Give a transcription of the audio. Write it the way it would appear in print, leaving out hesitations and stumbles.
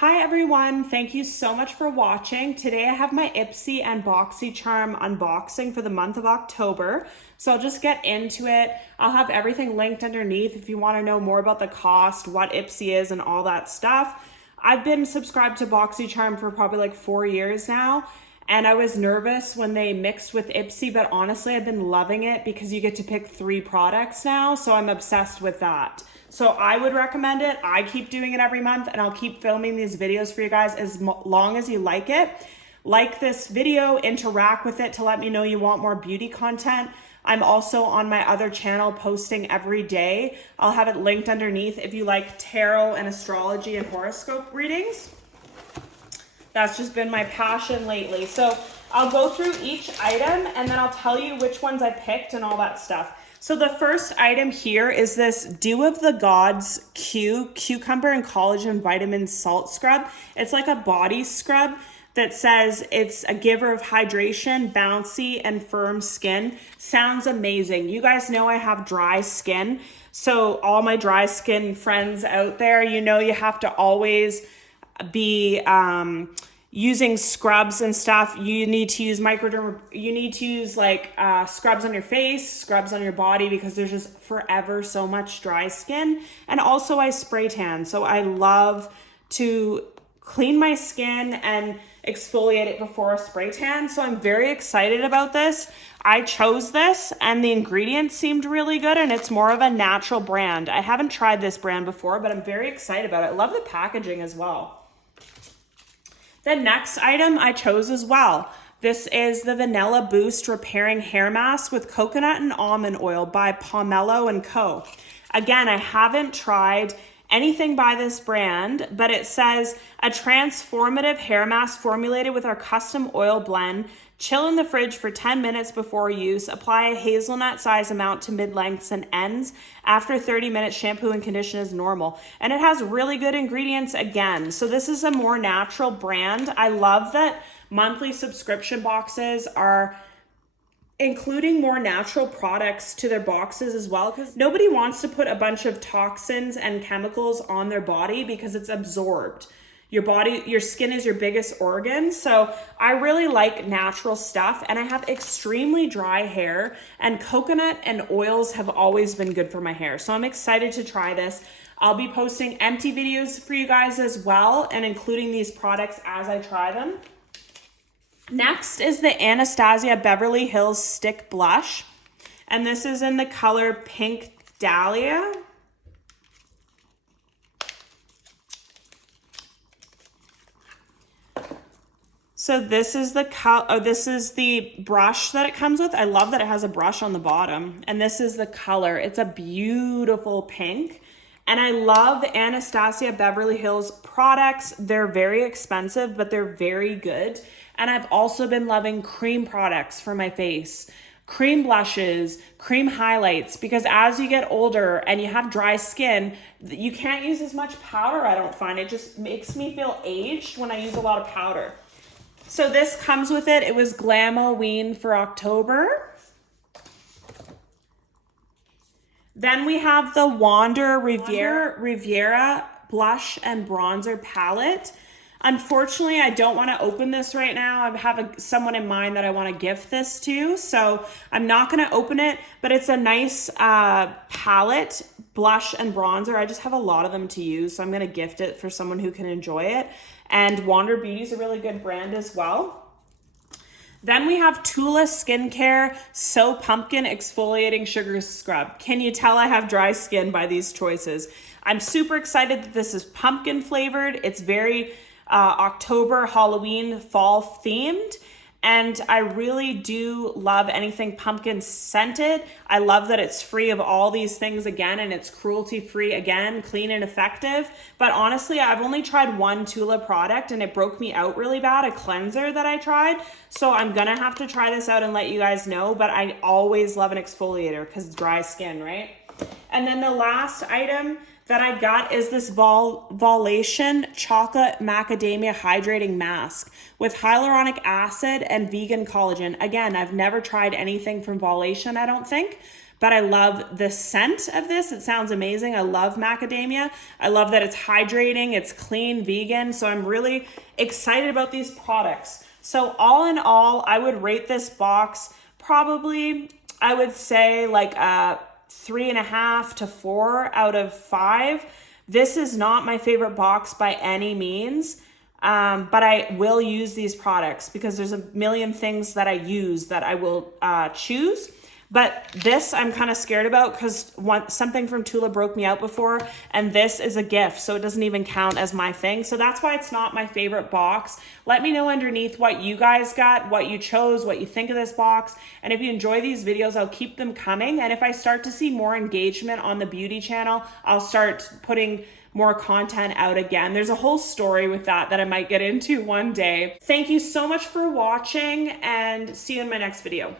Hi everyone, thank you so much for watching. Today I have my Ipsy and BoxyCharm unboxing for the month of October. So I'll just get into it. I'll have everything linked underneath if you want to know more about the cost, what Ipsy is and all that stuff. I've been subscribed to BoxyCharm for probably like 4 years now. And I was nervous when they mixed with Ipsy, but honestly, I've been loving it because you get to pick 3 products now. So I'm obsessed with that. So I would recommend it. I keep doing it every month and I'll keep filming these videos for you guys as long as you like it. Like this video, interact with it to let me know you want more beauty content. I'm also on my other channel posting every day. I'll have it linked underneath if you like tarot and astrology and horoscope readings. That's just been my passion lately. So I'll go through each item and then I'll tell you which ones I picked and all that stuff. So the first item here is this Dew of the Gods Cucumber and Collagen Vitamin Salt Scrub. It's like a body scrub that says it's a giver of hydration, bouncy, and firm skin. Sounds amazing. You guys know I have dry skin. So all my dry skin friends out there, you know you have to always be using scrubs and stuff. You need to use you need to use like scrubs on your face, scrubs on your body, because there's just forever so much dry skin. And also I spray tan, so I love to clean my skin and exfoliate it before a spray tan. So I'm very excited about this. I chose this and the ingredients seemed really good, and it's more of a natural brand. I haven't tried this brand before, but I'm very excited about it. I love the packaging as well. The next item I chose as well. This is the Vanilla Boost Repairing Hair Mask with Coconut and Almond Oil by Pomelo & Co. Again, I haven't tried anything by this brand, but it says a transformative hair mask formulated with our custom oil blend. Chill in the fridge for 10 minutes before use. Apply a hazelnut size amount to mid-lengths and ends. After 30 minutes, shampoo and condition as normal. And it has really good ingredients again. So this is a more natural brand. I love that monthly subscription boxes are including more natural products to their boxes as well, because nobody wants to put a bunch of toxins and chemicals on their body because it's absorbed. Your skin is your biggest organ. So I really like natural stuff, and I have extremely dry hair, and coconut and oils have always been good for my hair. So I'm excited to try this. I'll be posting empty videos for you guys as well, and including these products as I try them. Next is the Anastasia Beverly Hills Stick Blush, and this is in the color Pink Dahlia. So this is the brush that it comes with. I love that it has a brush on the bottom, and this is the color. It's a beautiful pink. And I love Anastasia Beverly Hills products. They're very expensive, but they're very good. And I've also been loving cream products for my face. Cream blushes, cream highlights, because as you get older and you have dry skin, you can't use as much powder, I don't find. It just makes me feel aged when I use a lot of powder. So this comes with it. It was Glamoween for October. Then we have the Wander Riviera Blush and Bronzer Palette. Unfortunately, I don't want to open this right now. I have someone in mind that I want to gift this to, so I'm not going to open it, but it's a nice palette, blush and bronzer. I just have a lot of them to use, so I'm going to gift it for someone who can enjoy it. And Wander Beauty is a really good brand as well. Then we have Tula Skincare So Pumpkin Exfoliating Sugar Scrub. Can you tell I have dry skin by these choices? I'm super excited that this is pumpkin flavored. It's very October, Halloween, fall themed. And I really do love anything pumpkin scented. I love that it's free of all these things again, and it's cruelty free again, clean and effective. But honestly, I've only tried one Tula product and it broke me out really bad, a cleanser that I tried. So I'm gonna have to try this out and let you guys know, but I always love an exfoliator because dry skin, right? And then the last item that I got is this Volation Chocolate Macadamia Hydrating Mask with hyaluronic acid and vegan collagen. Again, I've never tried anything from Volation, I don't think, but I love the scent of this. It sounds amazing. I love macadamia. I love that it's hydrating, it's clean, vegan. So I'm really excited about these products. So all in all, I would rate this box probably, I would say like a 3.5 to 4 out of 5. This is not my favorite box by any means. But I will use these products because there's a million things that I use that I will choose. But this I'm kind of scared about because something from Tula broke me out before, and this is a gift, so it doesn't even count as my thing. So that's why it's not my favorite box. Let me know underneath what you guys got, what you chose, what you think of this box. And if you enjoy these videos, I'll keep them coming. And if I start to see more engagement on the beauty channel, I'll start putting more content out again. There's a whole story with that I might get into one day. Thank you so much for watching, and see you in my next video.